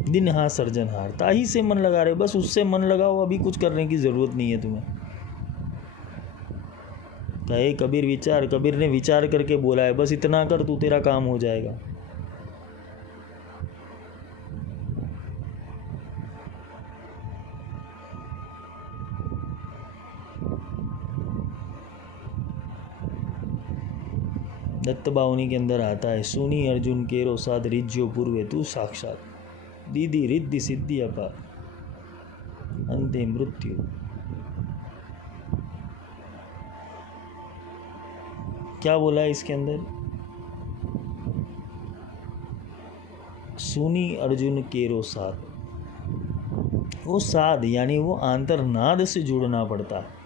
दिनहा सृजनहार, ताही से मन लगा रहे, बस उससे मन लगाओ, अभी कुछ करने की जरूरत नहीं है तुम्हें। कहे कबीर विचार, कबीर ने विचार करके बोला है, बस इतना कर तू, तेरा काम हो जाएगा। दत्त बावनी के अंदर आता है, सुनी अर्जुन केरो साध रिज्यो पूर्वे, तू साक्षात दीदी रिद्धि सिद्धि अपार, अंते मृत्यु। क्या बोला है इसके अंदर? सुनी अर्जुन केरो साध, वो साध यानी वो आंतरनाद से जुड़ना पड़ता है।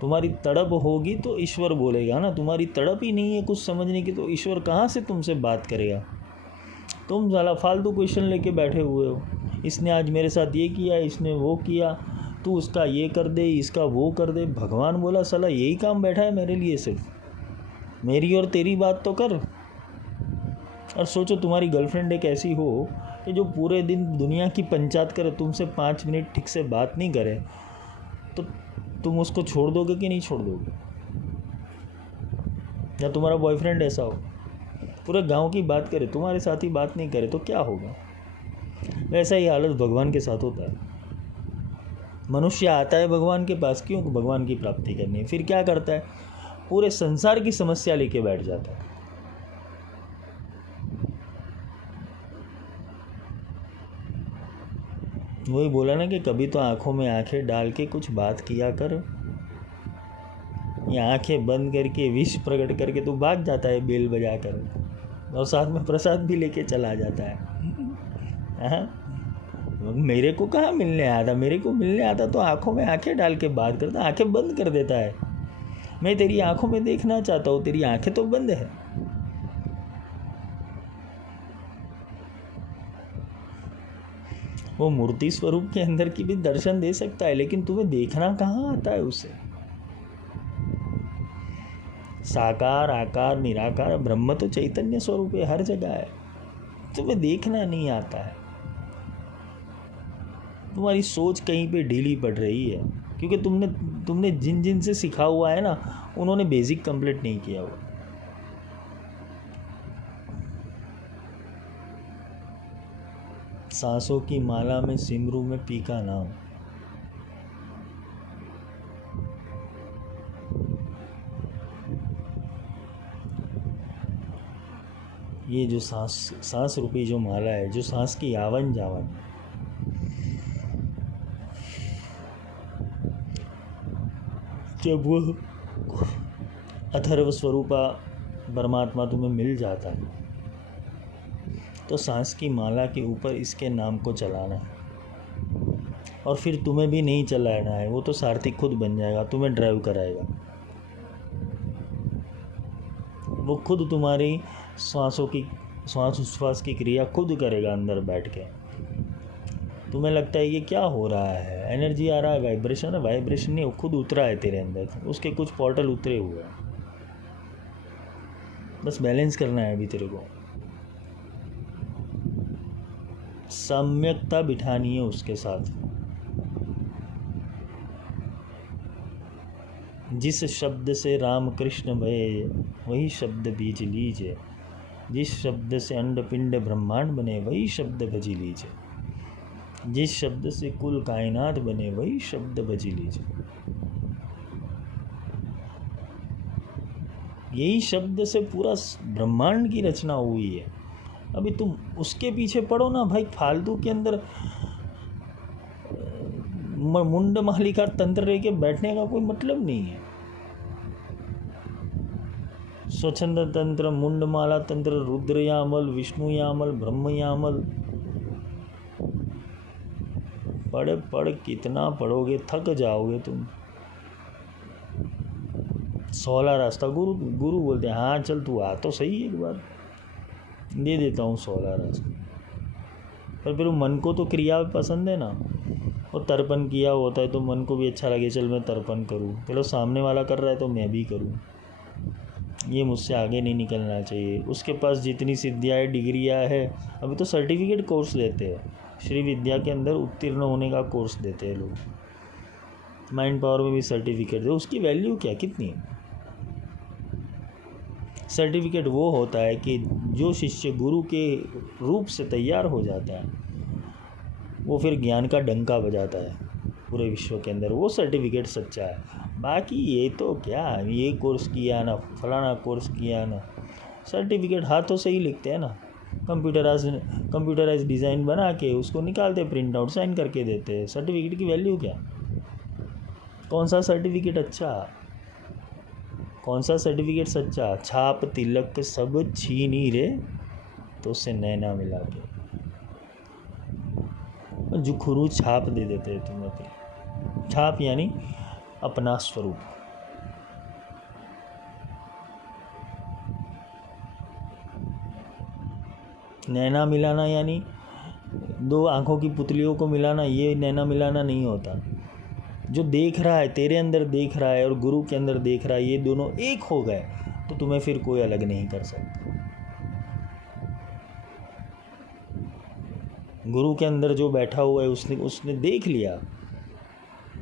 तुम्हारी तड़प होगी तो ईश्वर बोलेगा ना, तुम्हारी तड़प ही नहीं है कुछ समझने की, तो ईश्वर कहाँ से तुमसे बात करेगा? तुम साला फालतू क्वेश्चन लेके बैठे हुए हो। इसने आज मेरे साथ ये किया, इसने वो किया, तू उसका ये कर दे, इसका वो कर दे। भगवान बोला साला यही काम बैठा है मेरे लिए, सिर्फ मेरी और तेरी बात तो कर। और सोचो तुम्हारी गर्लफ्रेंड एक ऐसी हो कि जो पूरे दिन दुनिया की पंचायत करे, तुमसे 5 मिनट ठीक से बात नहीं करे, तो तुम उसको छोड़ दोगे कि नहीं छोड़ दोगे? या तुम्हारा बॉयफ्रेंड ऐसा हो, पूरे गांव की बात करे, तुम्हारे साथ ही बात नहीं करे, तो क्या होगा? वैसा ही हालत भगवान के साथ होता है। मनुष्य आता है भगवान के पास क्यों? भगवान की प्राप्ति करनी है। फिर क्या करता है? पूरे संसार की समस्या लेके बैठ जाता है। वही बोला ना कि कभी तो आंखों में आंखें डाल के कुछ बात किया कर। ये आंखें बंद करके विष प्रकट करके तू भाग जाता है बेल बजा कर, और साथ में प्रसाद भी लेके चला जाता है। मेरे को कहाँ मिलने आया था? मेरे को मिलने आता तो आंखों में आंखें डाल के बात करता, आंखें बंद कर देता है। मैं तेरी आंखों में देखना चाहता हूँ, तेरी आंखें तो बंद है। वो मूर्ति स्वरूप के अंदर की भी दर्शन दे सकता है, लेकिन तुम्हें देखना कहाँ आता है उसे? साकार आकार निराकार ब्रह्म तो चैतन्य स्वरूप है, हर जगह है, तुम्हें देखना नहीं आता है। तुम्हारी सोच कहीं पे ढीली पड़ रही है, क्योंकि तुमने जिन जिन से सीखा हुआ है ना, उन्होंने बेसिक कंप्लीट नहीं किया हुआ। सांसों की माला में सिमरू में पी का नाम। ये जो सांस रूपी जो माला है, जो सांस की आवन जावन, जब वो अथर्व स्वरूपा परमात्मा तुम्हें मिल जाता है, तो सांस की माला के ऊपर इसके नाम को चलाना है। और फिर तुम्हें भी नहीं चलाना है, वो तो सारथी खुद बन जाएगा, तुम्हें ड्राइव कराएगा। वो खुद तुम्हारी सांस उच्छ्वास की क्रिया खुद करेगा अंदर बैठ के। तुम्हें लगता है ये क्या हो रहा है, एनर्जी आ रहा है, वाइब्रेशन है? वाइब्रेशन नहीं, वो खुद उतरा है तेरे अंदर, उसके कुछ पोर्टल उतरे हुए हैं, बस बैलेंस करना है अभी तेरे को। सम्यकता बिठानी है उसके साथ। जिस शब्द से राम कृष्ण भये वही शब्द बीज लीजिए, जिस शब्द से अंड पिंड ब्रह्मांड बने वही शब्द भजी लीजिए, जिस शब्द से कुल कायनात बने वही शब्द भजी लीजिए। यही शब्द से पूरा ब्रह्मांड की रचना हुई है। अभी तुम उसके पीछे पड़ो ना भाई, फालतू के अंदर मुंड मालिका तंत्र रह के बैठने का कोई मतलब नहीं है। स्वच्छंद तंत्र, मुंडमाला तंत्र, रुद्र यामल, विष्णु यामल, ब्रह्म यामल, पढ़ कितना पढ़ोगे, थक जाओगे तुम। 16 रास्ता गुरु बोलते हैं, हाँ चल तू आ तो सही, एक बार दे देता हूँ 16 रास्ता। पर फिर मन को तो क्रिया पसंद है ना, और तर्पण किया होता है तो मन को भी अच्छा लगे, चल मैं तर्पण करूँ, चलो सामने वाला कर रहा है तो मैं भी करूँ। ये मुझसे आगे नहीं निकलना चाहिए। उसके पास जितनी सिद्धियाँ डिग्रियाँ है, अभी तो सर्टिफिकेट कोर्स लेते हैं, श्री विद्या के अंदर उत्तीर्ण होने का कोर्स देते हैं लोग। माइंड पावर में भी सर्टिफिकेट दे, उसकी वैल्यू क्या, कितनी? सर्टिफिकेट वो होता है कि जो शिष्य गुरु के रूप से तैयार हो जाता है, वो फिर ज्ञान का डंका बजाता है पूरे विश्व के अंदर, वो सर्टिफिकेट सच्चा है। बाकी ये तो क्या, ये कोर्स किया ना, फलाना कोर्स किया ना, सर्टिफिकेट हाथों से ही लिखते हैं ना, कंप्यूटराइज डिज़ाइन बना के उसको निकालते, प्रिंट आउट साइन करके देते हैं। सर्टिफिकेट की वैल्यू क्या? कौन सा सर्टिफिकेट अच्छा, कौन सा सर्टिफिकेट सच्चा? छाप तिलक सब छीनी रे, तो उससे नैना मिला के जुखरू छाप दे देते हैं तुम्हें। फिर छाप यानी अपना स्वरूप। नैना मिलाना यानी दो आँखों की पुतलियों को मिलाना, ये नैना मिलाना नहीं होता। जो देख रहा है, तेरे अंदर देख रहा है और गुरु के अंदर देख रहा है, ये दोनों एक हो गए तो तुम्हें फिर कोई अलग नहीं कर सकता। गुरु के अंदर जो बैठा हुआ है उसने देख लिया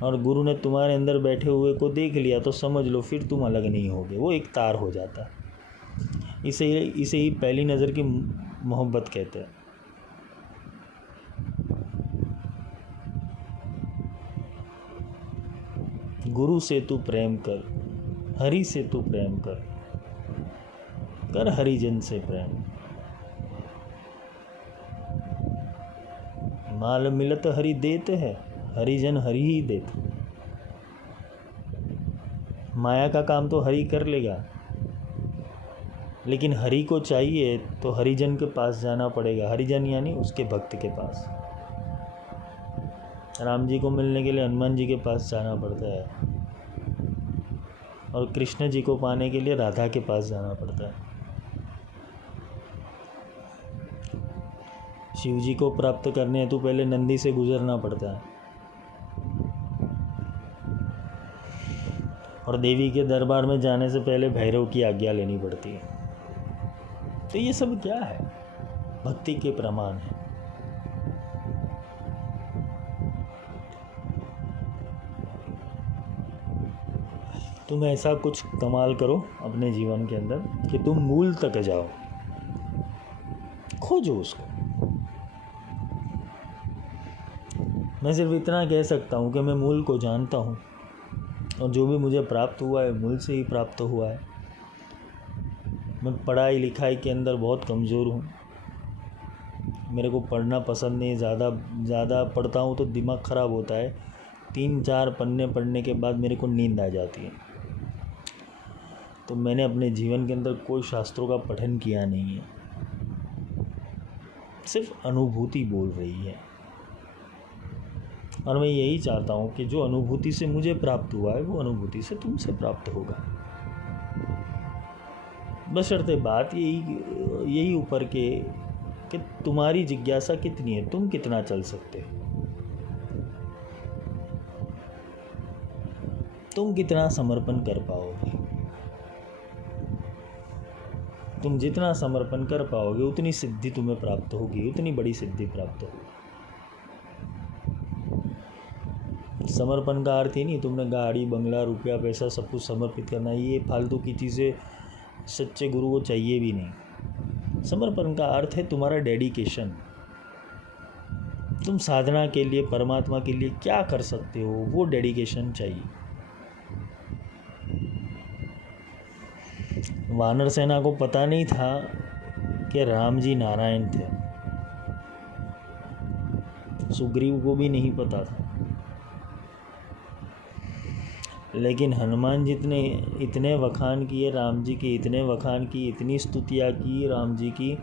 और गुरु ने तुम्हारे अंदर बैठे हुए को देख लिया, तो समझ लो फिर तुम अलग नहीं होगे, वो एक तार हो जाता है। इसे ही पहली नज़र की मोहब्बत कहते हैं। गुरु से तू प्रेम कर, हरि से तू प्रेम कर, कर हरिजन से प्रेम। माल मिलत हरि देते है, हरिजन हरि ही देते। माया का काम तो हरि कर लेगा, लेकिन हरि को चाहिए तो हरिजन के पास जाना पड़ेगा। हरिजन यानी उसके भक्त के पास। राम जी को मिलने के लिए हनुमान जी के पास जाना पड़ता है, और कृष्ण जी को पाने के लिए राधा के पास जाना पड़ता है। शिव जी को प्राप्त करने हेतु पहले नंदी से गुजरना पड़ता है, और देवी के दरबार में जाने से पहले भैरव की आज्ञा लेनी पड़ती है। तो ये सब क्या है? भक्ति के प्रमाण है। तुम ऐसा कुछ कमाल करो अपने जीवन के अंदर कि तुम मूल तक जाओ, खोजो उसको। मैं सिर्फ इतना कह सकता हूँ कि मैं मूल को जानता हूँ, और जो भी मुझे प्राप्त हुआ है मूल से ही प्राप्त हुआ है। मैं पढ़ाई लिखाई के अंदर बहुत कमज़ोर हूँ। मेरे को पढ़ना पसंद नहीं, ज़्यादा पढ़ता हूँ तो दिमाग ख़राब होता है। 3-4 पन्ने पढ़ने के बाद मेरे को नींद आ जाती है। तो मैंने अपने जीवन के अंदर कोई शास्त्रों का पठन किया नहीं है, सिर्फ अनुभूति बोल रही है। और मैं यही चाहता हूँ कि जो अनुभूति से मुझे प्राप्त हुआ है वो अनुभूति से तुमसे प्राप्त होगा। बशर्ते बात यही ऊपर के कि तुम्हारी जिज्ञासा कितनी है, तुम कितना चल सकते हो, तुम कितना समर्पण कर पाओगे। तुम जितना समर्पण कर पाओगे उतनी सिद्धि तुम्हें प्राप्त होगी, उतनी बड़ी सिद्धि प्राप्त होगी। समर्पण का अर्थ ही नहीं तुमने गाड़ी बंगला रुपया पैसा सब कुछ समर्पित करना, ये फालतू की चीज़ें सच्चे गुरु को चाहिए भी नहीं। समर्पण का अर्थ है तुम्हारा डेडिकेशन। तुम साधना के लिए, परमात्मा के लिए क्या कर सकते हो, वो डेडिकेशन चाहिए। वानर सेना को पता नहीं था कि राम जी नारायण थे, सुग्रीव को भी नहीं पता था, लेकिन हनुमान जी ने इतने वखान किए राम जी के, इतने वखान की, इतनी स्तुतियाँ की राम जी की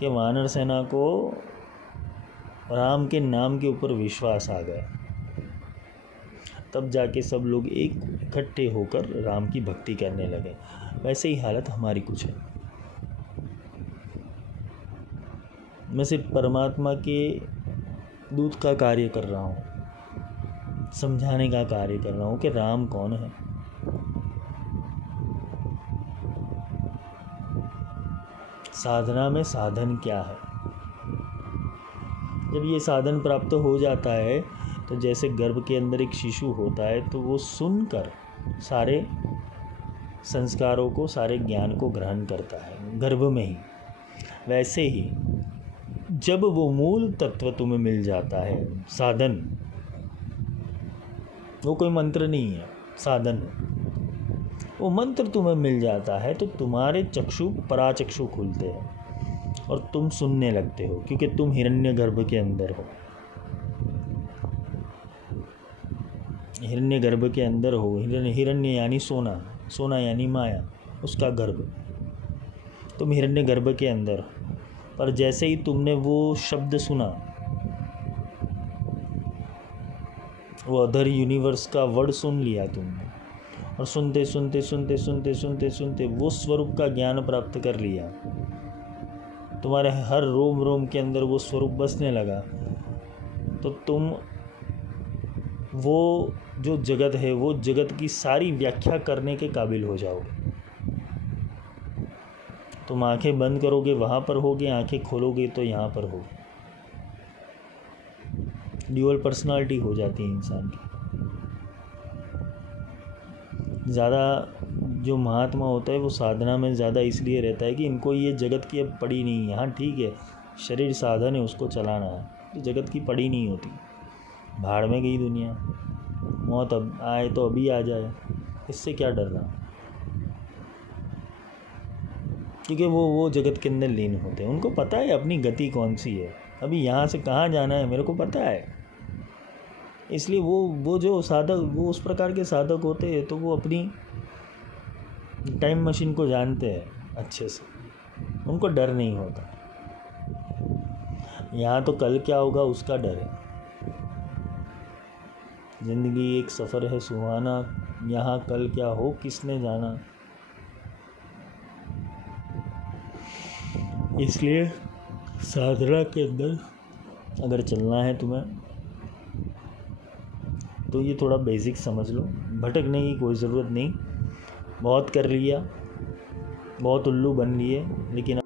कि वानर सेना को राम के नाम के ऊपर विश्वास आ गया। तब जाके सब लोग इकट्ठे होकर राम की भक्ति करने लगे। वैसे ही हालत हमारी कुछ है। मैं सिर्फ परमात्मा के दूत का कार्य कर रहा हूँ, समझाने का कार्य कर रहा हूँ कि राम कौन है। साधना में साधन क्या है। जब ये साधन प्राप्त हो जाता है तो जैसे गर्भ के अंदर एक शिशु होता है तो वो सुनकर सारे संस्कारों को, सारे ज्ञान को ग्रहण करता है गर्भ में ही। वैसे ही जब वो मूल तत्व तुम्हें मिल जाता है, साधन, वो कोई मंत्र नहीं है, साधन है, वो मंत्र तुम्हें मिल जाता है तो तुम्हारे चक्षु पराचक्षु खुलते हैं और तुम सुनने लगते हो, क्योंकि तुम हिरण्यगर्भ के अंदर हो। हिरण्यगर्भ के अंदर हो। हिरण्य यानी सोना, सोना यानी माया, उसका गर्भ। तुम हिरण्यगर्भ के अंदर हो। पर जैसे ही तुमने वो शब्द सुना, वो अदर यूनिवर्स का वर्ड सुन लिया तुमने, और सुनते सुनते सुनते सुनते सुनते सुनते वो स्वरूप का ज्ञान प्राप्त कर लिया, तुम्हारे हर रोम रोम के अंदर वो स्वरूप बसने लगा, तो तुम वो जो जगत है, वो जगत की सारी व्याख्या करने के काबिल हो जाओगे। तुम आंखें बंद करोगे वहाँ पर होगे, आंखें खोलोगे तो यहाँ पर होगे। ड्यूअल पर्सनालिटी हो जाती है इंसान की। ज़्यादा जो महात्मा होता है वो साधना में ज़्यादा इसलिए रहता है कि इनको ये जगत की अब पड़ी नहीं है। हाँ ठीक है, शरीर साधन है, उसको चलाना है, तो जगत की पड़ी नहीं होती। भाड़ में गई दुनिया, मौत अब आए तो अभी आ जाए, इससे क्या डरना, क्योंकि वो जगत के अंदर लीन होते हैं। उनको पता है अपनी गति कौन सी है, अभी यहाँ से कहाँ जाना है मेरे को पता है। इसलिए वो जो साधक, वो उस प्रकार के साधक होते हैं, तो वो अपनी टाइम मशीन को जानते हैं अच्छे से, उनको डर नहीं होता। यहाँ तो कल क्या होगा उसका डर है। ज़िंदगी एक सफ़र है सुहाना, यहाँ कल क्या हो किसने जाना। इसलिए साधना के अंदर अगर चलना है तुम्हें, तो ये थोड़ा बेसिक समझ लो। भटकने की कोई ज़रूरत नहीं, बहुत कर लिया, बहुत उल्लू बन लिए, लेकिन